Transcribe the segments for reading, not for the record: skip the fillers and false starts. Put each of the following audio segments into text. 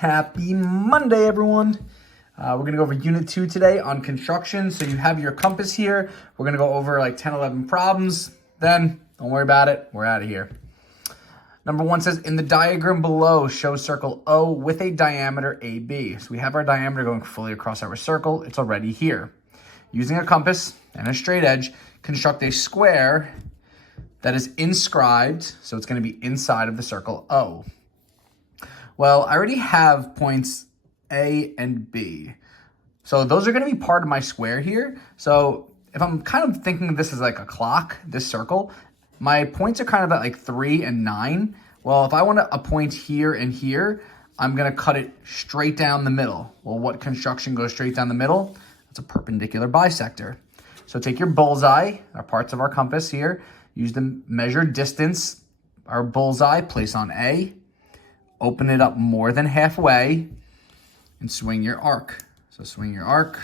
Happy Monday, everyone. We're going to go over Unit 2 today on construction. So you have your compass here. We're going to go over like 10, 11 problems. Then, don't worry about it. We're out of here. Number 1 says, in the diagram below, show circle O with a diameter AB. So we have our diameter going fully across our circle. It's already here. Using a compass and a straight edge, construct a square that is inscribed. So it's going to be inside of the circle O. Well, I already have points A and B. So those are going to be part of my square here. So if I'm kind of thinking of this as like a clock, this circle, my points are kind of at like 3 and 9. Well, if I want a point here and here, I'm going to cut it straight down the middle. Well, what construction goes straight down the middle? That's a perpendicular bisector. So take your bullseye, our parts of our compass here, use the measured distance, our bullseye, place on A, open it up more than halfway, and swing your arc. So swing your arc.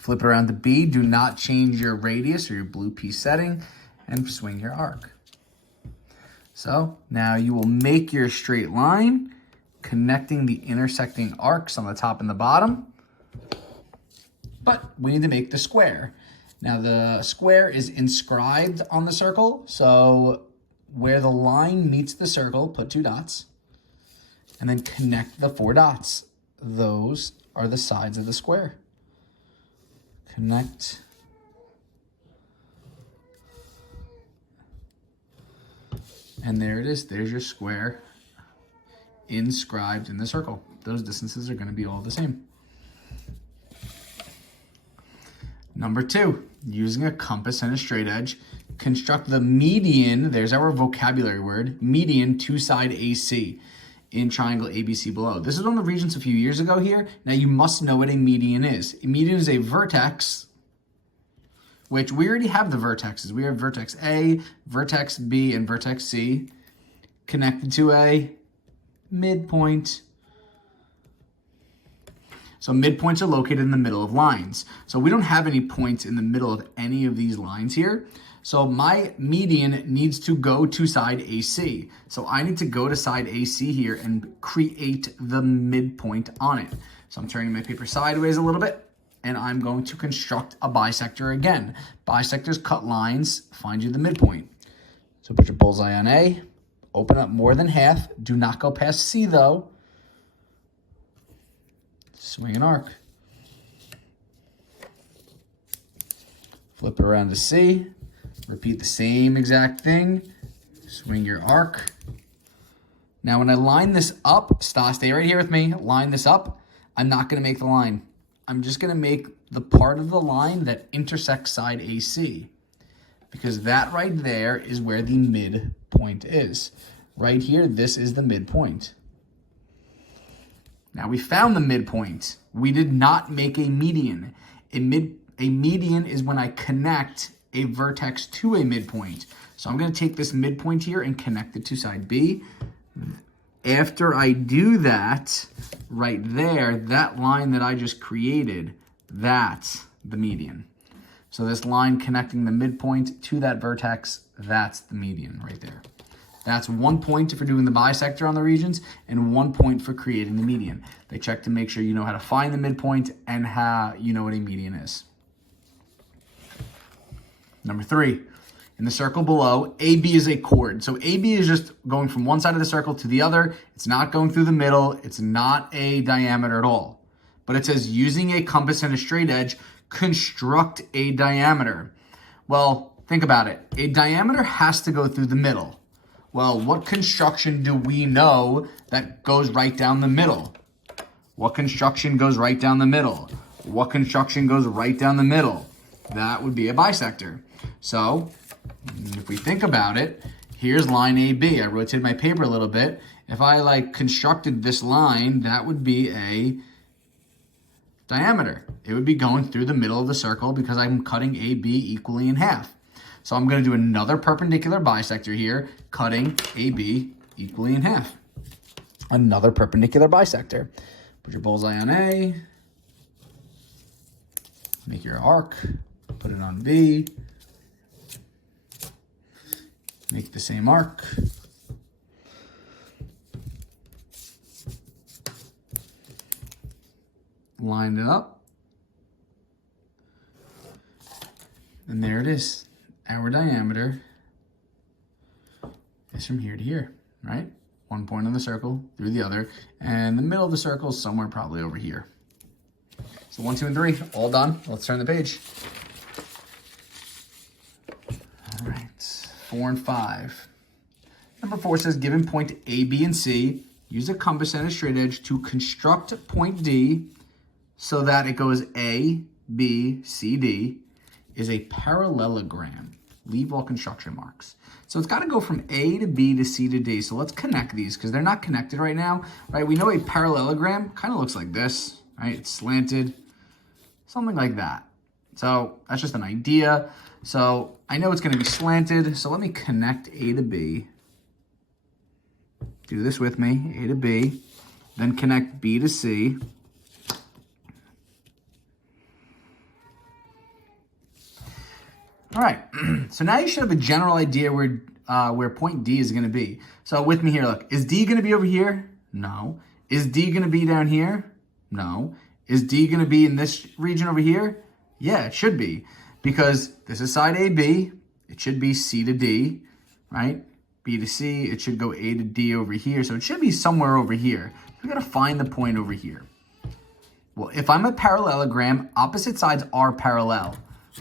Flip it around to B. Do not change your radius or your blue piece setting, and swing your arc. So now you will make your straight line, connecting the intersecting arcs on the top and the bottom. But we need to make the square. Now the square is inscribed on the circle. So where the line meets the circle, put 2 dots and then connect the 4 dots. Those are the sides of the square. Connect. And there it is. There's your square inscribed in the circle. Those distances are going to be all the same. Number 2, using a compass and a straight edge, construct the median, there's our vocabulary word, median two-side AC in triangle ABC below. This is one of the regions a few years ago here. Now you must know what a median is. A median is a vertex, which we already have the vertexes. We have vertex A, vertex B, and vertex C connected to a midpoint. So midpoints are located in the middle of lines. So we don't have any points in the middle of any of these lines here. So my median needs to go to side AC. So I need to go to side AC here and create the midpoint on it. So I'm turning my paper sideways a little bit, and I'm going to construct a bisector again. Bisectors cut lines, find you the midpoint. So put your bullseye on A, open up more than half. Do not go past C though. Swing an arc. Flip it around to C. Repeat the same exact thing. Swing your arc. Now when I line this up, stay right here with me. Line this up. I'm not going to make the line. I'm just going to make the part of the line that intersects side AC. Because that right there is where the midpoint is. Right here, this is the midpoint. Now we found the midpoint. We did not make a median. A median is when I connect a vertex to a midpoint. So I'm going to take this midpoint here and connect it to side B. After I do that, right there, that line that I just created, that's the median. So this line connecting the midpoint to that vertex, that's the median right there. That's 1 point for doing the bisector on the regions and 1 point for creating the median. They check to make sure you know how to find the midpoint and how you know what a median is. Number 3, in the circle below, AB is a chord. So AB is just going from one side of the circle to the other. It's not going through the middle. It's not a diameter at all. But it says using a compass and a straight edge, construct a diameter. Well, think about it. A diameter has to go through the middle. Well, what construction do we know that goes right down the middle? What construction goes right down the middle? What construction goes right down the middle? That would be a bisector. So, if we think about it, here's line AB. I rotated my paper a little bit. If I constructed this line, that would be a diameter. It would be going through the middle of the circle because I'm cutting AB equally in half. So I'm going to do another perpendicular bisector here, cutting AB equally in half. Another perpendicular bisector. Put your bullseye on A. Make your arc. Put it on B. Make the same arc. Line it up. And there it is. Our diameter is from here to here, right? One point on the circle through the other, and the middle of the circle is somewhere probably over here. So 1, 2, and 3, all done. Let's turn the page. All right, 4 and 5. Number 4 says, given point A, B, and C, use a compass and a straight edge to construct point D so that it goes A, B, C, D is a parallelogram. Leave all construction marks. So it's got to go from A to B to C to D. So let's connect these because they're not connected right now, right? We know a parallelogram kind of looks like this, right? It's slanted, something like that. So that's just an idea. So I know it's going to be slanted. So let me connect A to B. Do this with me, A to B. Then connect B to C. All right, so now you should have a general idea where point D is going to be. So with me here, look, is D going to be over here? No. Is D going to be down here? No. Is D going to be in this region over here? Yeah, it should be, because this is side AB. It should be C to D, right? B to C, it should go A to D over here. So it should be somewhere over here. We got to find the point over here. Well, if I'm a parallelogram, opposite sides are parallel.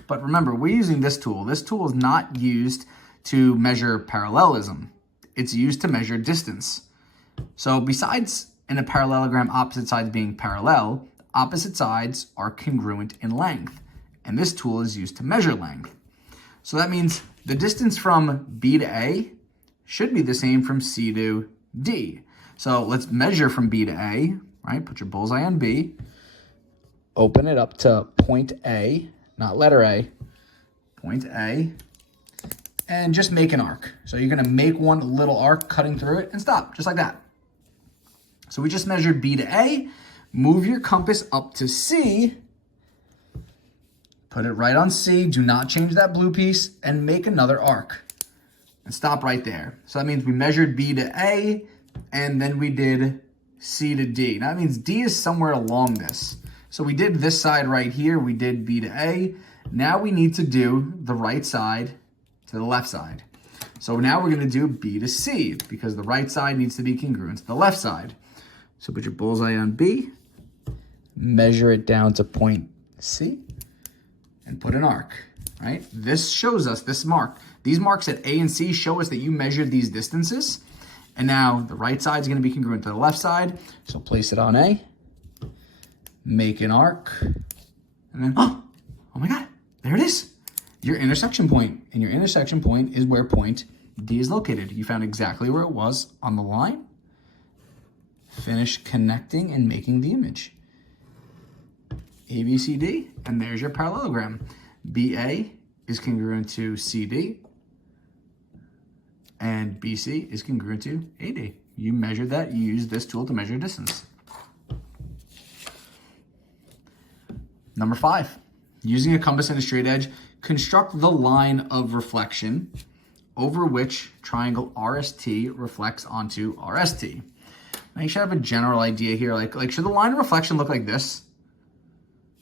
But remember, we're using this tool. This tool is not used to measure parallelism. It's used to measure distance. So besides in a parallelogram, opposite sides being parallel, opposite sides are congruent in length. And this tool is used to measure length. So that means the distance from B to A should be the same from C to D. So let's measure from B to A, right? Put your bullseye on B. Open it up to point A. Not letter A, point A, and just make an arc. So you're gonna make one little arc cutting through it and stop, just like that. So we just measured B to A, move your compass up to C, put it right on C, do not change that blue piece, and make another arc. And stop right there. So that means we measured B to A, and then we did C to D. Now that means D is somewhere along this. So we did this side right here. We did B to A. Now we need to do the right side to the left side. So now we're going to do B to C because the right side needs to be congruent to the left side. So put your bullseye on B, measure it down to point C, and put an arc, right? This shows us this mark. These marks at A and C show us that you measured these distances. And now the right side is going to be congruent to the left side. So place it on A. Make an arc, and then, oh my God, there it is. Your intersection point, and your intersection point is where point D is located. You found exactly where it was on the line. Finish connecting and making the image. A, B, C, D, and there's your parallelogram. BA is congruent to CD, and BC is congruent to AD. You measure that, you use this tool to measure distance. Number 5, using a compass and a straight edge, construct the line of reflection over which triangle RST reflects onto RST. Now you should have a general idea here, like should the line of reflection look like this?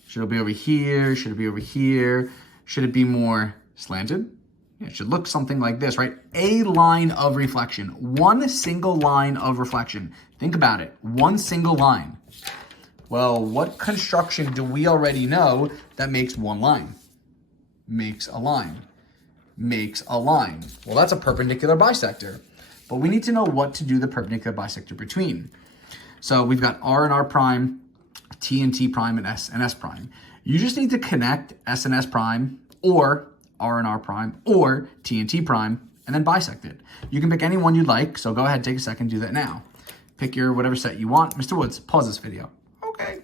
Should it be over here? Should it be over here? Should it be more slanted? It should look something like this, right? A line of reflection, one single line of reflection. Think about it, one single line. Well, what construction do we already know that makes one line? Makes a line. Makes a line. Well, that's a perpendicular bisector. But we need to know what to do the perpendicular bisector between. So we've got R and R prime, T and T prime, and S prime. You just need to connect S and S prime, or R and R prime, or T and T prime, and then bisect it. You can pick any one you'd like, so go ahead, take a second, do that now. Pick your whatever set you want. Mr. Woods, pause this video. Okay.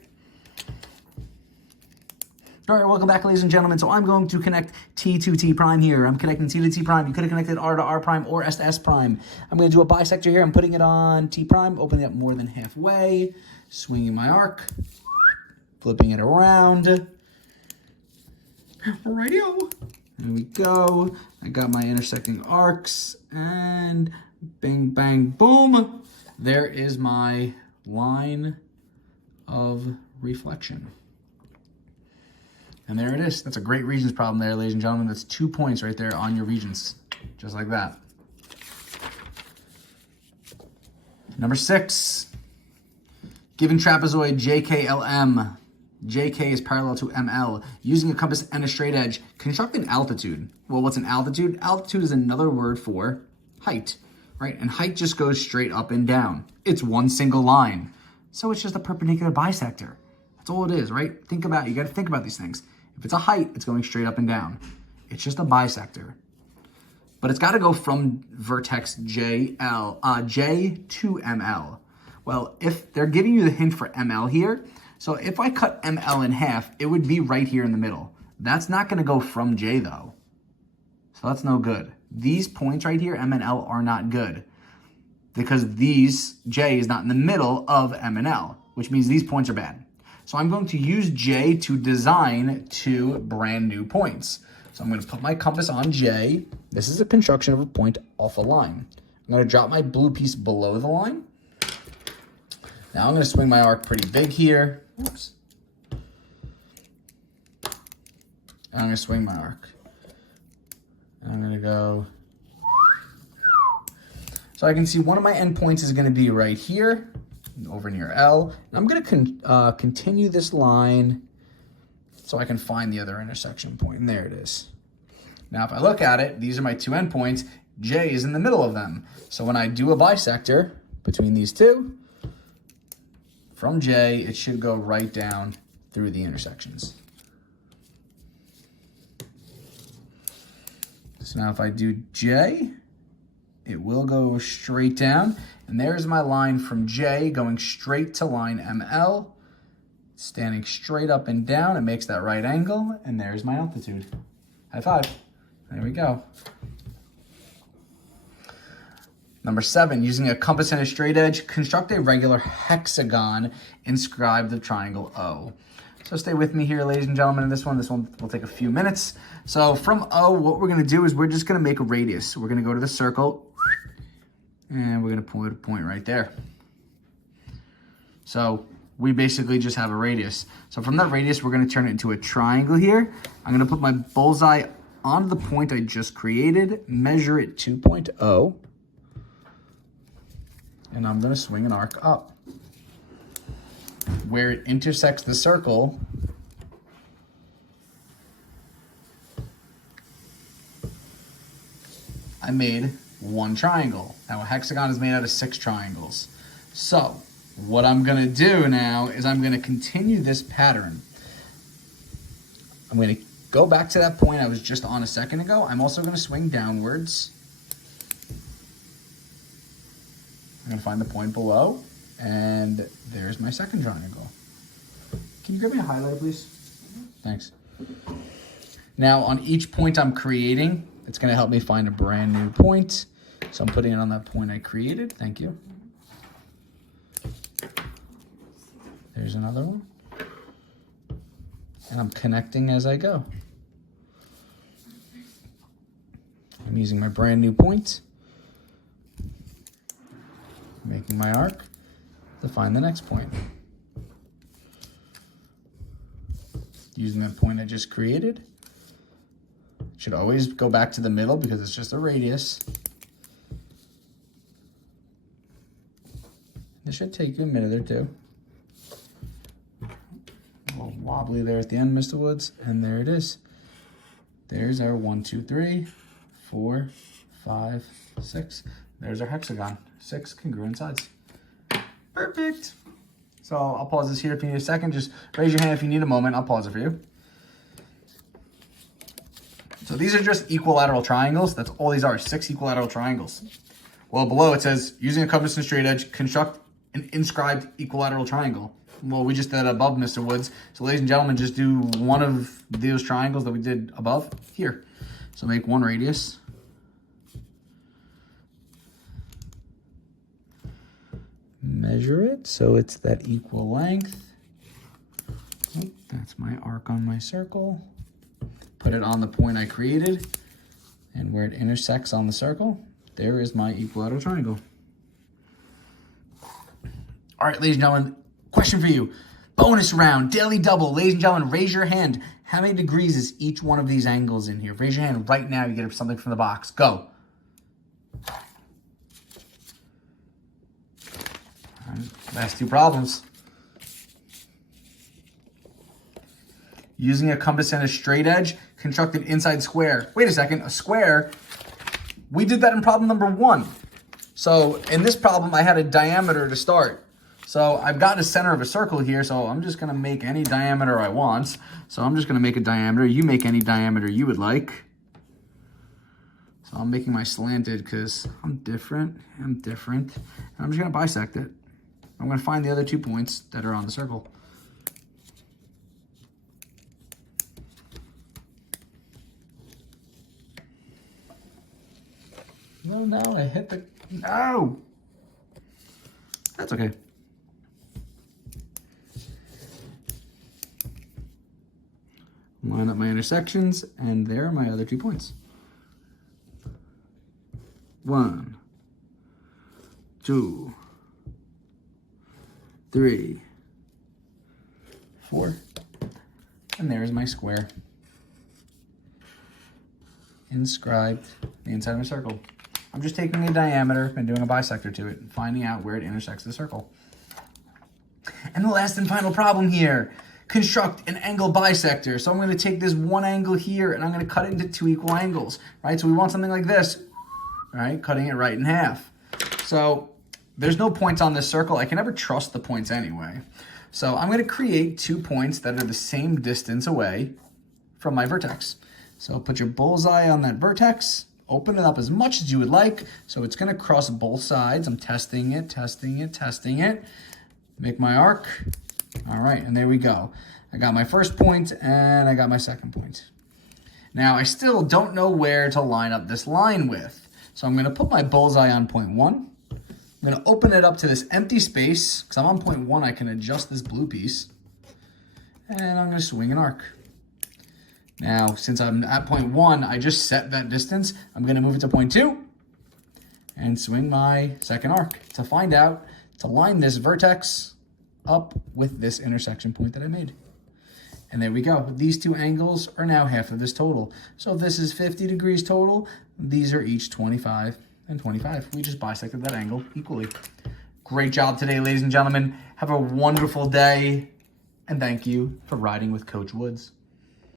All right, welcome back, ladies and gentlemen. So I'm going to connect T to T prime here. I'm connecting T to T prime. You could have connected R to R prime or S to S prime. I'm going to do a bisector here. I'm putting it on T prime, opening it up more than halfway, swinging my arc, flipping it around. Radio. There we go. I got my intersecting arcs, and bing, bang, boom. There is my line of reflection. And there it is. That's a great regions problem there, ladies and gentlemen. That's 2 points right there on your regions, just like that. Number 6, given trapezoid JKLM, JK is parallel to ML, using a compass and a straight edge, construct an altitude. Well, what's an altitude? Altitude is another word for height, right? And height just goes straight up and down. It's one single line. So it's just a perpendicular bisector. That's all it is, right? You got to think about these things. If it's a height, it's going straight up and down. It's just a bisector. But it's got to go from vertex J to ML. Well, if they're giving you the hint for ML here, so if I cut ML in half, it would be right here in the middle. That's not going to go from J though. So that's no good. These points right here, M and L, are not good because J is not in the middle of M and L, which means these points are bad. So I'm going to use J to design 2 brand new points. So I'm going to put my compass on J. This is a construction of a point off a line. I'm going to drop my blue piece below the line. Now I'm going to swing my arc pretty big here. Oops. And I'm going to swing my arc. And I'm going to go. So I can see one of my endpoints is going to be right here, over near L. And I'm going to continue this line so I can find the other intersection point. And there it is. Now, if I look at it, these are my 2 endpoints. J is in the middle of them. So when I do a bisector between these 2, from J, it should go right down through the intersections. So now if I do J, it will go straight down. And there's my line from J going straight to line ML, standing straight up and down. It makes that right angle, and there's my altitude. High five. There we go. Number 7, using a compass and a straight edge, construct a regular hexagon inscribed the triangle O. So stay with me here, ladies and gentlemen, in this one. This one will take a few minutes. So from O, what we're going to do is we're just going to make a radius. We're going to go to the circle, and we're going to put a point right there. So we basically just have a radius. So from that radius, we're going to turn it into a triangle here. I'm going to put my bullseye on the point I just created, measure it 2.0. And I'm going to swing an arc up. Where it intersects the circle, I made 1 triangle. Now a hexagon is made out of 6 triangles. So what I'm going to do now is I'm going to continue this pattern. I'm going to go back to that point I was just on a second ago. I'm also going to swing downwards. I'm going to find the point below, and there's my second triangle. Can you grab me a highlighter, please? Thanks. Now, on each point I'm creating, it's going to help me find a brand new point. So I'm putting it on that point I created. Thank you. There's another one. And I'm connecting as I go. I'm using my brand new point, making my arc to find the next point. Using that point I just created. Should always go back to the middle because it's just a radius. This should take you a minute or two. A little wobbly there at the end, Mr. Woods, and there it is. There's our 1, 2, 3, 4, 5, 6. There's our hexagon. 6 congruent sides. Perfect. So I'll pause this here if you need a second. Just raise your hand if you need a moment. I'll pause it for you. So these are just equilateral triangles. That's all these are, 6 equilateral triangles. Well, below it says, using a compass and straight edge, construct an inscribed equilateral triangle. Well, we just did that above, Mr. Woods. So ladies and gentlemen, just do one of those triangles that we did above here. So make 1 radius. Measure it so it's that equal length. Oh, that's my arc on my circle. put it on the point I created, and where it intersects on the circle, there is my equilateral triangle. All right, ladies and gentlemen, question for you. Bonus round, daily double. Ladies and gentlemen, raise your hand. How many degrees is each one of these angles in here? Raise your hand right now. You get something from the box. Go. Last two problems. Using a compass and a straight edge, construct an inside square. Wait a second, a square? We did that in problem number 1. So in this problem, I had a diameter to start. So I've got a center of a circle here, so I'm just gonna make any diameter I want. So I'm just gonna make a diameter. You make any diameter you would like. So I'm making my slanted because I'm different. And I'm just gonna bisect it. I'm gonna find the other 2 points that are on the circle. No, I hit the, no. That's okay. Line up my intersections, and there are my other 2 points. 1, 2, 3, 4, and there's my square. Inscribed the inside of a circle. I'm just taking a diameter and doing a bisector to it and finding out where it intersects the circle. And the last and final problem here. Construct an angle bisector. So I'm going to take this one angle here and I'm going to cut it into 2 equal angles, right? So we want something like this, right? Cutting it right in half. So there's no points on this circle. I can never trust the points anyway. So I'm going to create 2 points that are the same distance away from my vertex. So put your bullseye on that vertex, open it up as much as you would like. So it's going to cross both sides. I'm testing it. Make my arc. All right, and there we go. I got my first point and I got my second point. Now I still don't know where to line up this line with. So I'm going to put my bullseye on point 1. I'm going to open it up to this empty space. Because I'm on point 1, I can adjust this blue piece. And I'm going to swing an arc. Now, since I'm at point 1, I just set that distance. I'm going to move it to point 2 and swing my second arc to find out, to line this vertex up with this intersection point that I made. And there we go. These 2 angles are now half of this total. So if this is 50 degrees total, these are each 25 and 25. We just bisected that angle equally. Great job today, ladies and gentlemen. Have a wonderful day, and thank you for riding with Coach Woods.